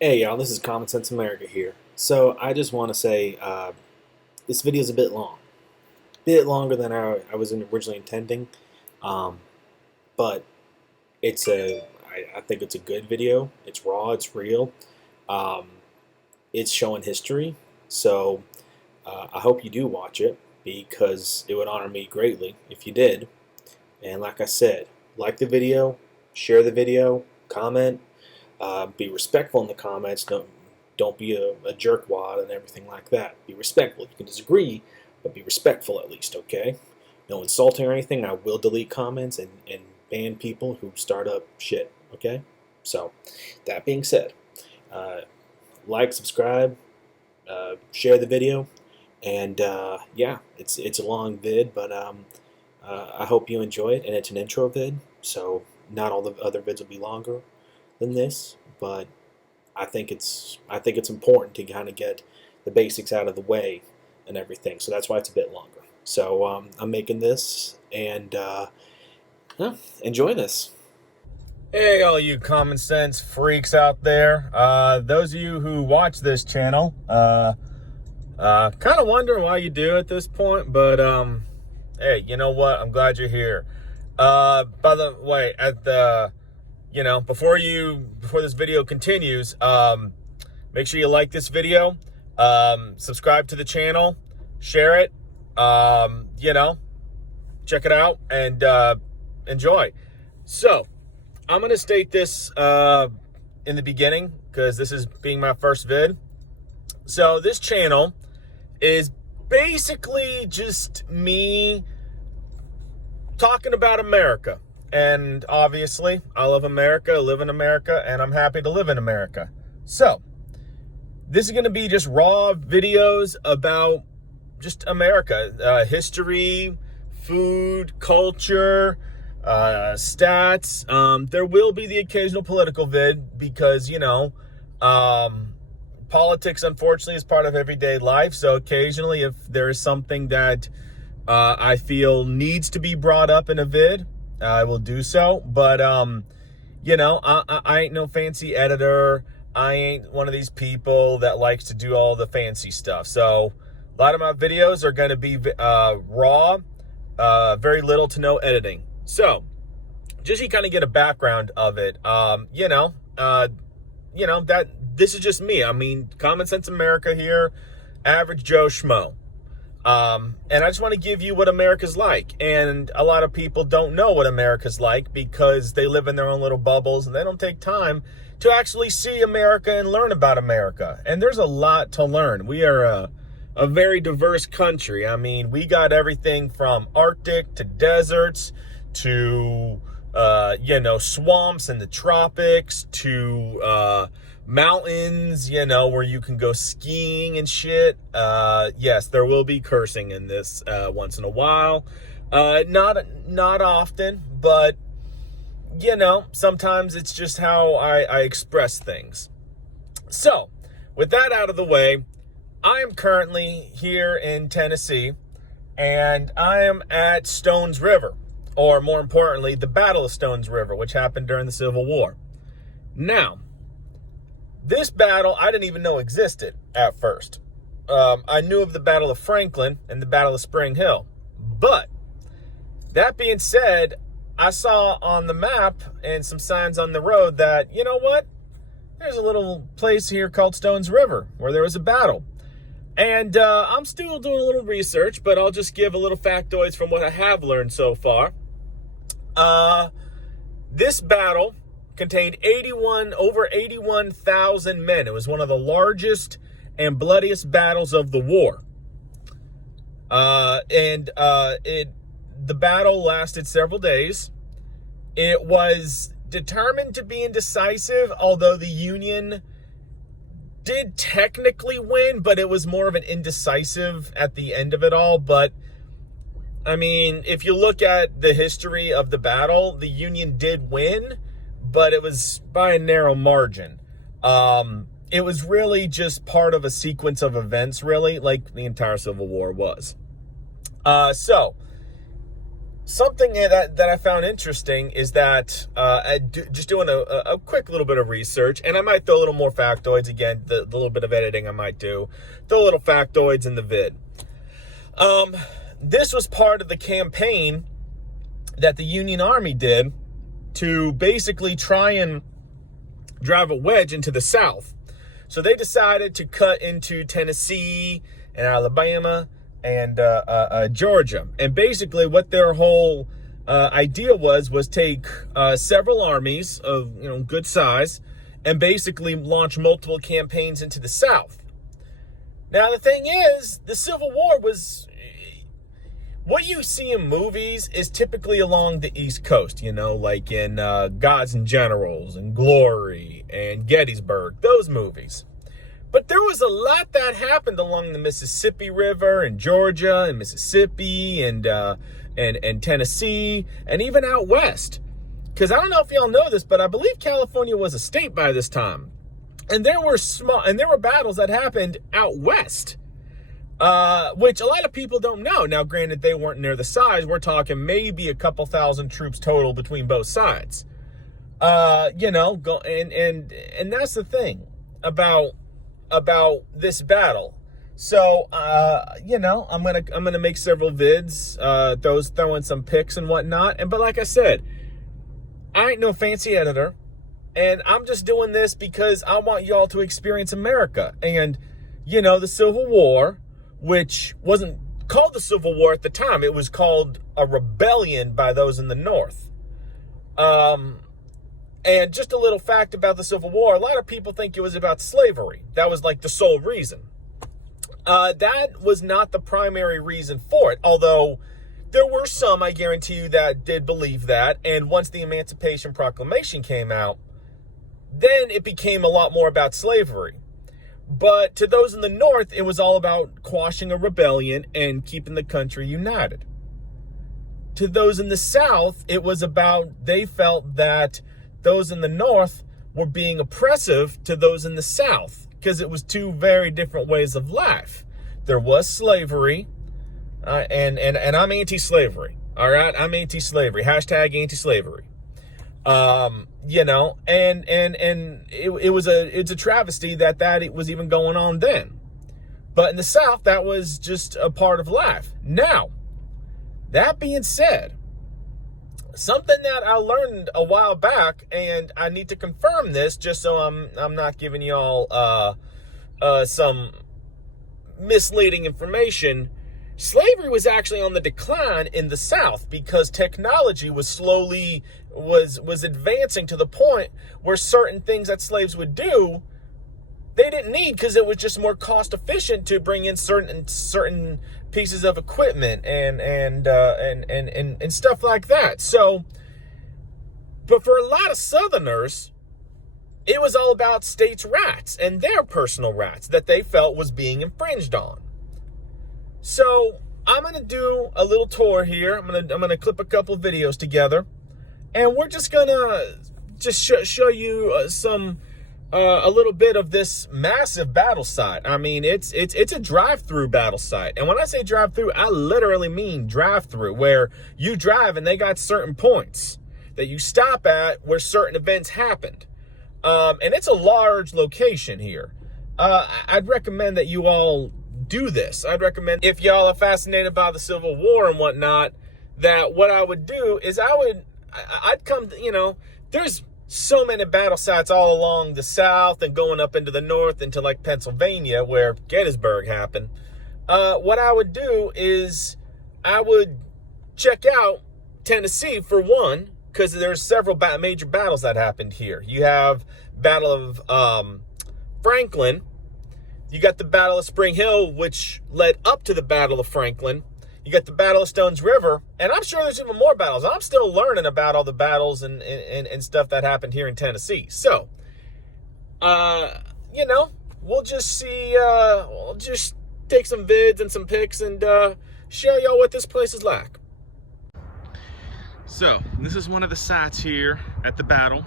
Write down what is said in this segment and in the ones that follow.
Hey y'all, this is Common Sense America here. So I just want to say this video is a bit long, bit longer than I was originally intending, um, but I think it's a good video. It's raw, it's real, um, it's showing history. So I hope you do watch it because it would honor me greatly if you did. And like I said, like the video, share the video, comment. Be respectful in the comments. Don't be a jerkwad and everything like that. Be respectful. You can disagree, but be respectful at least, okay? No insulting or anything. I will delete comments and ban people who start up shit, okay? So, that being said, uh, like, subscribe, share the video, and yeah, it's a long vid, but I hope you enjoy it, and it's an intro vid, so not all the other vids will be longer than this, but I think it's important to kind of get the basics out of the way and everything. So that's why it's a bit longer. So I'm making this and yeah, enjoy this. Hey, all you common sense freaks out there. Those of you who watch this channel, kind of wondering why you do at this point, but hey, you know what? I'm glad you're here. By the way, before this video continues, make sure you like this video, subscribe to the channel, share it, check it out, and enjoy. So, I'm going to state this in the beginning because this is being my first vid. So this channel is basically just me talking about America. And obviously, I love America, I live in America, and I'm happy to live in America. So, this is going to be just raw videos about just America. History, food, culture, stats. There will be the occasional political vid because, politics, unfortunately, is part of everyday life. So occasionally, if there is something that I feel needs to be brought up in a vid, I will do so. But, I ain't no fancy editor. I ain't one of these people that likes to do all the fancy stuff. So a lot of my videos are going to be raw, very little to no editing. So, just so you kind of get a background of it, that this is just me. I mean, Common Sense America here, average Joe Schmo. And I just want to give you what America's like. And a lot of people don't know what America's like because they live in their own little bubbles and they don't take time to actually see America and learn about America. And there's a lot to learn. We are a very diverse country. I mean, we got everything from Arctic to deserts to, swamps in the tropics to mountains, where you can go skiing and shit. Yes, there will be cursing in this once in a while. Not often, but, sometimes it's just how I express things. So, with that out of the way, I am currently here in Tennessee, and I am at Stones River, or more importantly, the Battle of Stones River, which happened during the Civil War. Now, this battle I didn't even know existed at first. I knew of the Battle of Franklin and the Battle of Spring Hill. But, that being said, I saw on the map and some signs on the road that, you know what? There's a little place here called Stones River where there was a battle. And I'm still doing a little research, but I'll just give a little factoids from what I have learned so far. This battle contained over 81,000 men. It was one of the largest and bloodiest battles of the war. The battle lasted several days. It was determined to be indecisive, although the Union did technically win, but it was more of an indecisive at the end of it all. But I mean, if you look at the history of the battle, the Union did win, but it was by a narrow margin. It was really just part of a sequence of events, really, like the entire Civil War was. So something that I found interesting is that just doing a quick little bit of research, and I might throw a little more factoids, again, the little bit of editing I might do, throw a little factoids in the vid. This was part of the campaign that the Union Army did to basically try and drive a wedge into the South. So they decided to cut into Tennessee and Alabama and Georgia. And basically what their whole idea was take several armies of good size and basically launch multiple campaigns into the South. Now the thing is, the Civil War was, what you see in movies is typically along the East Coast, like in Gods and Generals and Glory and Gettysburg, those movies. But there was a lot that happened along the Mississippi River in Georgia and Mississippi and Tennessee and even out west. Because I don't know if y'all know this, but I believe California was a state by this time. And there were battles that happened out west. Which a lot of people don't know. Now, granted, they weren't near the size. We're talking maybe a couple thousand troops total between both sides. And that's the thing about this battle. So, I'm gonna make several vids, throw in some pics and whatnot. But like I said, I ain't no fancy editor, and I'm just doing this because I want y'all to experience America. And the Civil War, which wasn't called the Civil War at the time. It was called a rebellion by those in the North. And just a little fact about the Civil War, a lot of people think it was about slavery. That was like the sole reason. That was not the primary reason for it, although there were some, I guarantee you, that did believe that. And once the Emancipation Proclamation came out, then it became a lot more about slavery. But to those in the North, it was all about quashing a rebellion and keeping the country united. To those in the South, it was about, they felt that those in the North were being oppressive to those in the South, because it was two very different ways of life. There was slavery, and I'm anti-slavery. All right, I'm anti-slavery. Hashtag anti-slavery. It's a travesty that it was even going on then. But in the South, that was just a part of life. Now, that being said, something that I learned a while back, and I need to confirm this just so I'm not giving y'all some misleading information. Slavery was actually on the decline in the South because technology was slowly was advancing to the point where certain things that slaves would do, they didn't need, because it was just more cost efficient to bring in certain pieces of equipment and stuff like that. So, but for a lot of Southerners, it was all about states' rights and their personal rights that they felt was being infringed on. So I'm going to do a little tour here. I'm going to clip a couple of videos together, and we're just going to show you a little bit of this massive battle site. I mean, it's a drive-through battle site. And when I say drive-through, I literally mean drive-through, where you drive and they got certain points that you stop at where certain events happened. And it's a large location here. I'd recommend that you all do this. I'd recommend, if y'all are fascinated by the Civil War and whatnot, that what I would do is I'd come, there's so many battle sites all along the South and going up into the North into like Pennsylvania, where Gettysburg happened. What I would do is I would check out Tennessee for one, because there's several major battles that happened here. You have Battle of Franklin. You got the Battle of Spring Hill, which led up to the Battle of Franklin. You got the Battle of Stones River, and I'm sure there's even more battles. I'm still learning about all the battles and stuff that happened here in Tennessee. So, we'll just see, we'll just take some vids and some pics and show y'all what this place is like. So, this is one of the sites here at the battle.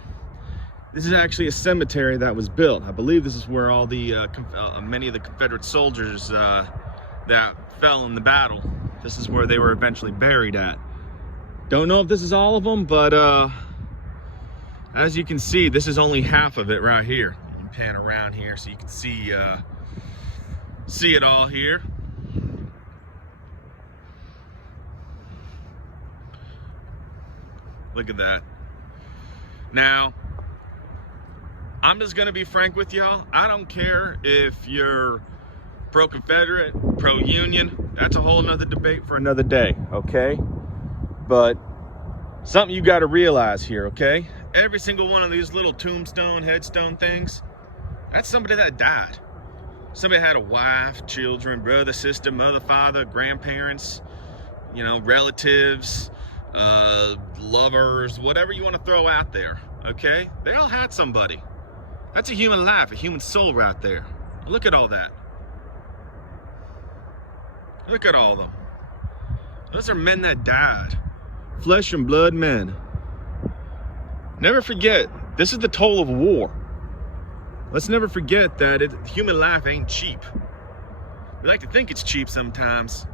This is actually a cemetery that was built. I believe this is where all the many of the Confederate soldiers that fell in the battle, this is where they were eventually buried at. Don't know if this is all of them, but as you can see, this is only half of it right here. You can pan around here so you can see it all here. Look at that. Now, I'm just gonna be frank with y'all. I don't care if you're pro-Confederate, pro-Union. That's a whole nother debate for another day, okay? But something you gotta realize here, okay? Every single one of these little tombstone, headstone things, that's somebody that died. Somebody had a wife, children, brother, sister, mother, father, grandparents, you know, relatives, lovers, whatever you want to throw out there, okay? They all had somebody. That's a human life, a human soul right there. Look at all that. Look at all of them. Those are men that died. Flesh and blood men. Never forget, this is the toll of war. Let's never forget that human life ain't cheap. We like to think it's cheap sometimes.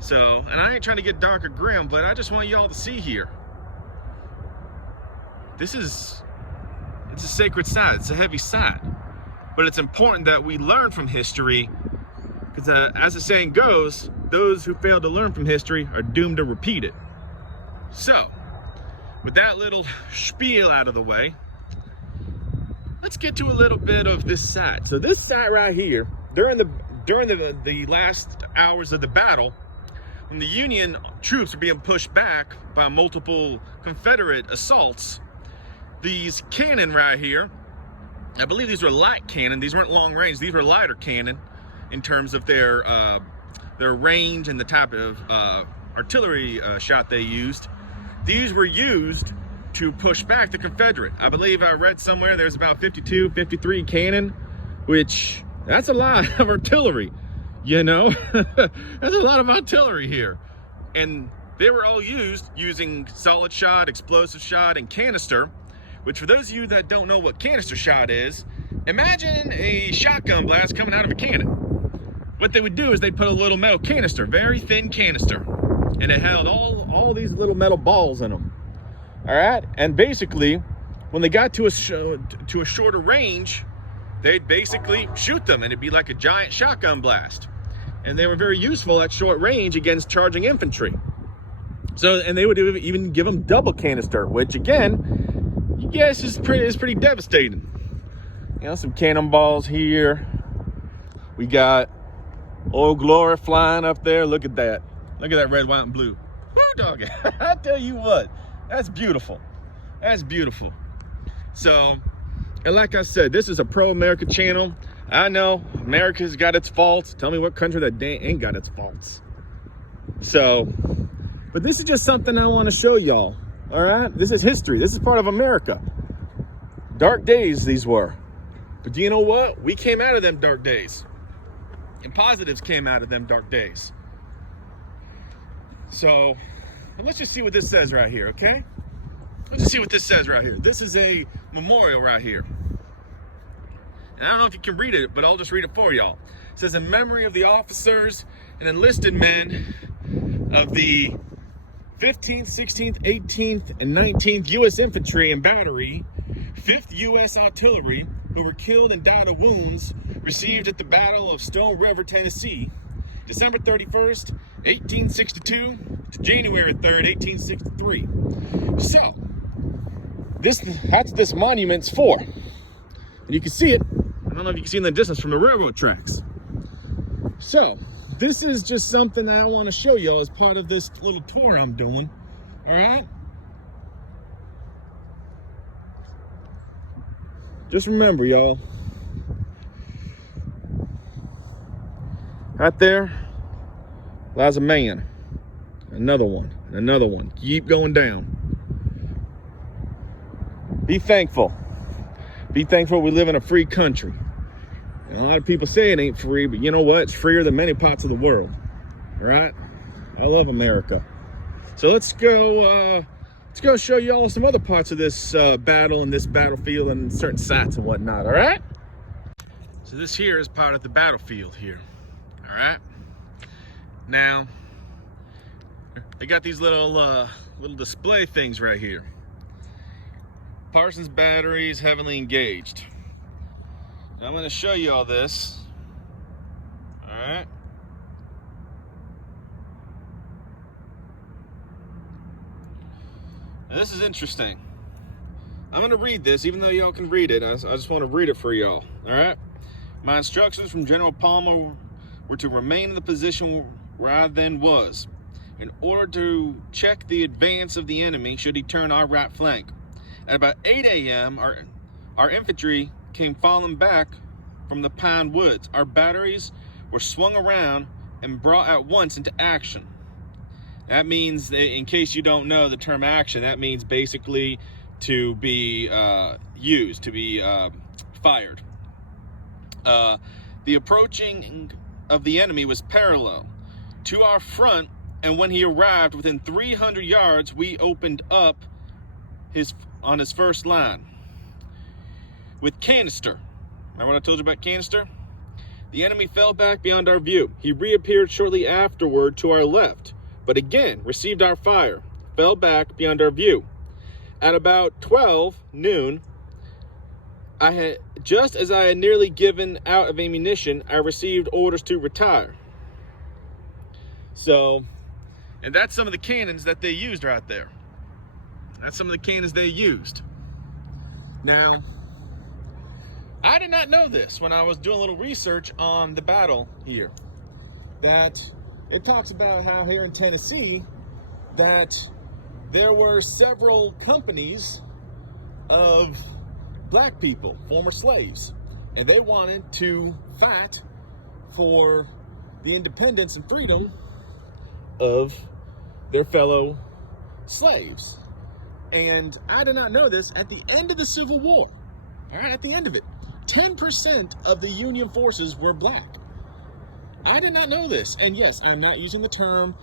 So, and I ain't trying to get dark or grim, but I just want y'all to see here. It's a sacred site, it's a heavy site. But it's important that we learn from history, because as the saying goes, those who fail to learn from history are doomed to repeat it. So, with that little spiel out of the way, let's get to a little bit of this site. So this site right here, during the last hours of the battle, when the Union troops were being pushed back by multiple Confederate assaults, these cannon right here, I believe these were light cannon. These weren't long range. These were lighter cannon in terms of their range and the type of artillery shot they used. These were used to push back the Confederate. I believe I read somewhere there's about 52, 53 cannon, which that's a lot of artillery, you know? That's a lot of artillery here. And they were all used using solid shot, explosive shot, and canister, which for those of you that don't know what canister shot is, imagine a shotgun blast coming out of a cannon. What they would do is they'd put a little metal canister, very thin canister, and it held all these little metal balls in them. All right, and basically, when they got to a shorter range, they'd basically shoot them, and it'd be like a giant shotgun blast. And they were very useful at short range against charging infantry. So, and they would even give them double canister, which again, you guess is pretty devastating. You know, some cannonballs here. We got Old Glory flying up there. Look at that. Look at that red, white, and blue. Woo, dog. I tell you what, that's beautiful. That's beautiful. So, and like I said, this is a pro-America channel. I know America's got its faults. Tell me what country that ain't got its faults. So, but this is just something I want to show y'all. All right, this is history. This is part of America. Dark days these were. But do you know what? We came out of them dark days. And positives came out of them dark days. So, let's just see what this says right here, okay? Let's just see what this says right here. This is a memorial right here. And I don't know if you can read it, but I'll just read it for y'all. It says, in memory of the officers and enlisted men of the 15th, 16th, 18th, and 19th U.S. Infantry and Battery, 5th U.S. Artillery, who were killed and died of wounds received at the Battle of Stone River, Tennessee, December 31st, 1862 to January 3rd, 1863. So, that's this monument's for. And you can see it. I don't know if you can see in the distance from the railroad tracks. So, this is just something that I want to show y'all as part of this little tour I'm doing. All right? Just remember, y'all. Right there lies a man. Another one. And another one. Keep going down. Be thankful. Be thankful we live in a free country. And a lot of people say it ain't free, but you know what? It's freer than many parts of the world. All right? I love America. So let's go show y'all some other parts of this battle and this battlefield and certain sites and whatnot, all right? So this here is part of the battlefield here, all right? Now, they got these little display things right here. Parsons batteries heavily engaged. I'm going to show you all this. All right. Now this is interesting. I'm going to read this, even though y'all can read it. I just want to read it for y'all. All right. My instructions from General Palmer were to remain in the position where I then was, in order to check the advance of the enemy should he turn our right flank. At about 8 a.m., our infantry came falling back from the pine woods. Our batteries were swung around and brought at once into action. That means, in case you don't know the term action, that means basically to be used, to be fired. The approaching of the enemy was parallel to our front, and when he arrived within 300 yards, we opened up on his first line with canister. Remember what I told you about canister? The enemy fell back beyond our view. He reappeared shortly afterward to our left, but again received our fire, fell back beyond our view. At about 12 noon, just as I had nearly given out of ammunition, I received orders to retire. So, and that's some of the cannons that they used right there. That's some of the cannons they used. Now, I did not know this when I was doing a little research on the battle here, that it talks about how here in Tennessee that there were several companies of black people, former slaves, and they wanted to fight for the independence and freedom of their fellow slaves. And I did not know this. At the end of the Civil War, all right, at the end of it, 10% of the Union forces were black. I did not know this. And yes, I'm not using the term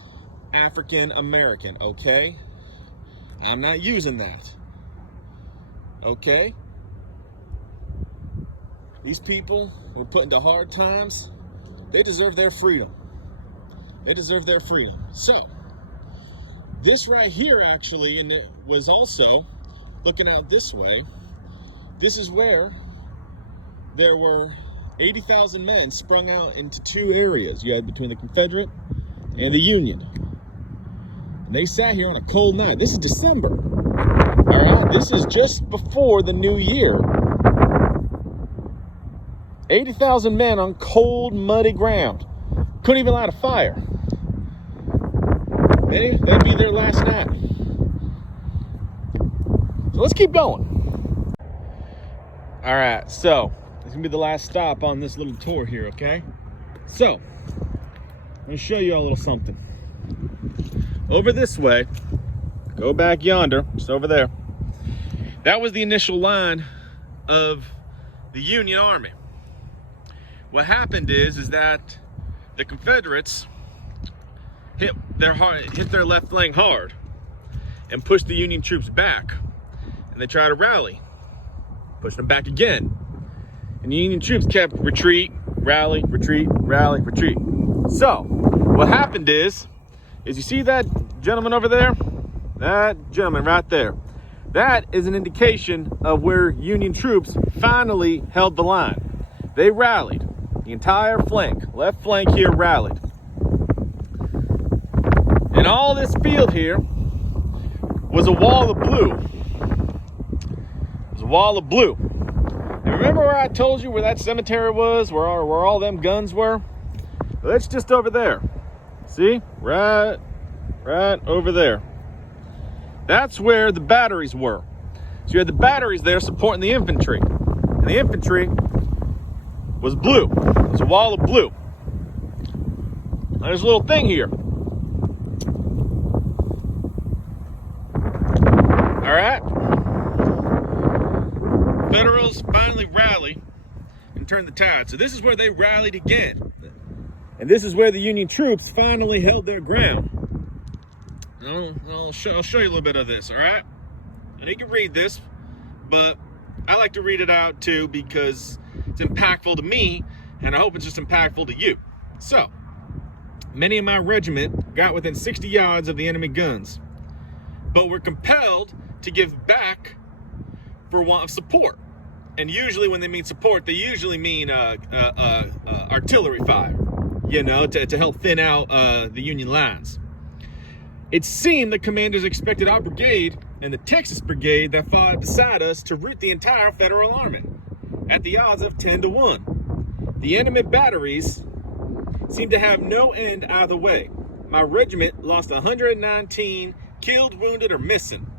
African American, okay? I'm not using that. Okay? These people were put into hard times. They deserve their freedom. They deserve their freedom. So, this right here actually, and it was also looking out this way, this is where there were 80,000 men sprung out into two areas. You had between the Confederate and the Union. And they sat here on a cold night. This is December. All right, this is just before the new year. 80,000 men on cold, muddy ground. Couldn't even light a fire. They'd be their last night. So let's keep going. All right, so it's gonna be the last stop on this little tour here, okay? So, I'm gonna show you a little something. Over this way, go back yonder, just over there. That was the initial line of the Union Army. What happened is that the Confederates hit their left flank hard and pushed the Union troops back. And they tried to rally, pushed them back again. And the Union troops kept retreat, rally, retreat, rally, retreat. So, what happened is you see that gentleman over there? That gentleman right there. That is an indication of where Union troops finally held the line. They rallied. The entire flank, left flank here, rallied. And all this field here was a wall of blue. It was a wall of blue. And remember where I told you where that cemetery was, where all them guns were? Well, that's just over there. See? Right over there. That's where the batteries were. So you had the batteries there supporting the infantry. And the infantry was blue. It was a wall of blue. Now, there's a little thing here. All right. Federals finally rally and turn the tide. So this is where they rallied again. And this is where the Union troops finally held their ground. I'll show you a little bit of this, all right? And you can read this, but I like to read it out too because it's impactful to me, and I hope it's just impactful to you. So, many of my regiment got within 60 yards of the enemy guns, but were compelled to give back for want of support. And usually when they mean support, they usually mean artillery fire, you know, to help thin out the Union lines. It seemed the commanders expected our brigade and the Texas brigade that fought beside us to rout the entire Federal Army at the odds of 10-1. The enemy batteries seemed to have no end either way. My regiment lost 119 killed, wounded, or missing.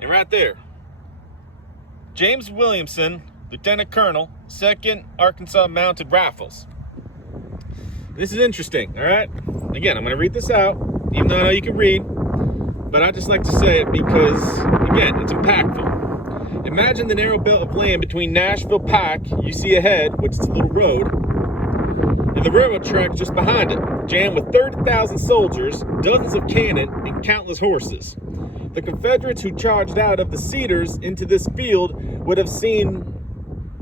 And right there, James Williamson, Lieutenant Colonel, 2nd Arkansas Mounted Rifles. This is interesting, all right? Again, I'm going to read this out, even though I know you can read, but I just like to say it because, again, it's impactful. Imagine the narrow belt of land between Nashville Pike you see ahead, which is a little road, and the railroad track just behind it, jammed with 30,000 soldiers, dozens of cannon, and countless horses. The Confederates who charged out of the cedars into this field would have seen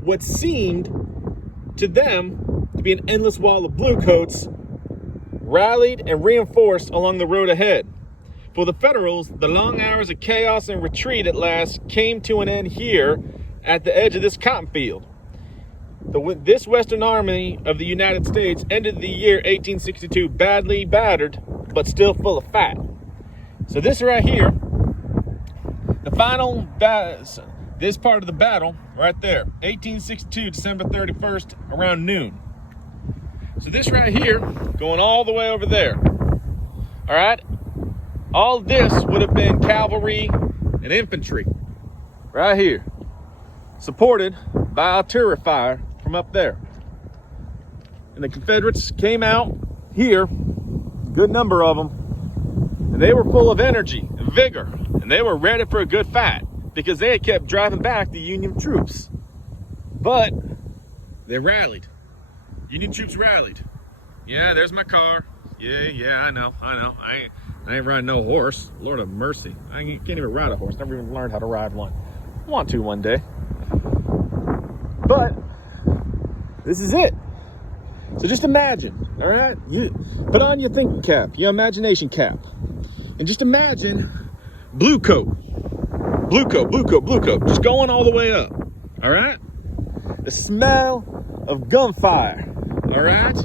what seemed to them to be an endless wall of bluecoats rallied and reinforced along the road ahead. For the Federals, the long hours of chaos and retreat at last came to an end here at the edge of this cotton field. This Western Army of the United States ended the year 1862 badly battered, but still full of fat. So this right here, the final, this part of the battle, right there, 1862, December 31st, around noon. So this right here, going all the way over there, all right? All this would have been cavalry and infantry, right here, supported by artillery fire from up there. And the Confederates came out here, a good number of them, and they were full of energy and vigor, and they were ready for a good fight because they had kept driving back the Union troops. But they rallied. Union troops rallied. Yeah, there's my car. Yeah, I know. I ain't riding no horse. Lord have mercy. I can't even ride a horse. Never even learned how to ride one. I want to one day. But this is it. So just imagine, all right? You put on your thinking cap, your imagination cap, and just imagine blue coat, just going all the way up, all right? The smell of gunfire, all right?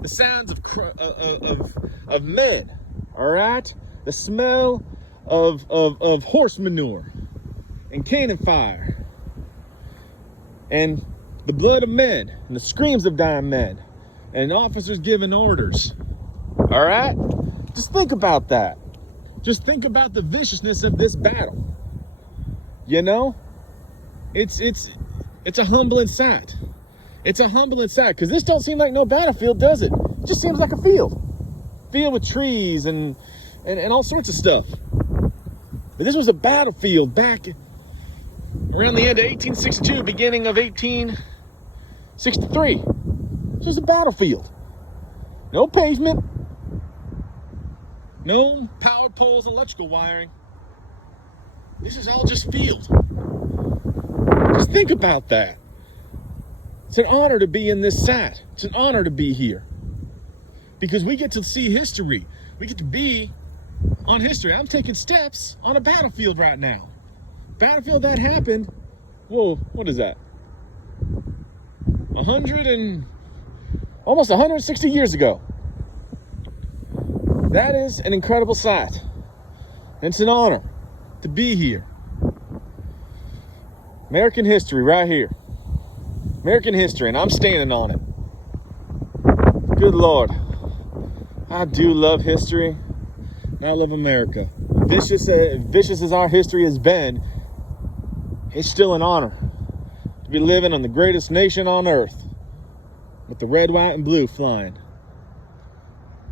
The sounds of men, all right? The smell of horse manure and cannon fire and the blood of men and the screams of dying men and officers giving orders, all right? Just think about that. Just think about the viciousness of this battle. You know, it's a humbling sight. It's a humbling sight because this don't seem like no battlefield, does it? It just seems like a field with trees and all sorts of stuff. But this was a battlefield back around the end of 1862, beginning of 1863. This was a battlefield. No pavement, no power poles, electrical wiring. This is all just field. Just think about that. It's an honor to be in this site. It's an honor to be here. Because we get to see history. We get to be on history. I'm taking steps on a battlefield right now. Battlefield that happened, whoa, what is that? Almost 160 years ago. That is an incredible sight. And it's an honor to be here. American history right here. American history, and I'm standing on it. Good Lord. I do love history. And I love America. Vicious as our history has been, it's still an honor to be living on the greatest nation on earth with the red, white, and blue flying.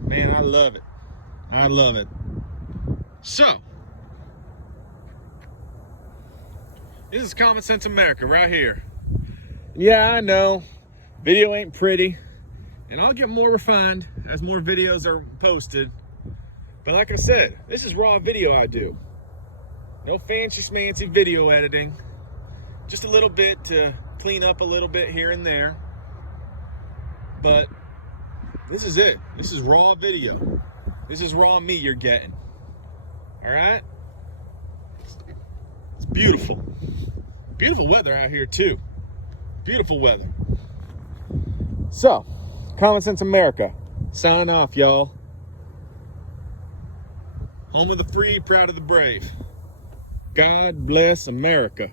Man, I love it. I love it. So, this is Common Sense America right here. Yeah, I know, video ain't pretty, and I'll get more refined as more videos are posted. But like I said, this is raw video I do. No fancy schmancy video editing. Just a little bit to clean up a little bit here and there. But This is it. This is raw video. This is raw meat you're getting. All right? It's beautiful. Beautiful weather out here, too. Beautiful weather. So, Common Sense America. Sign off, y'all. Home of the free, proud of the brave. God bless America.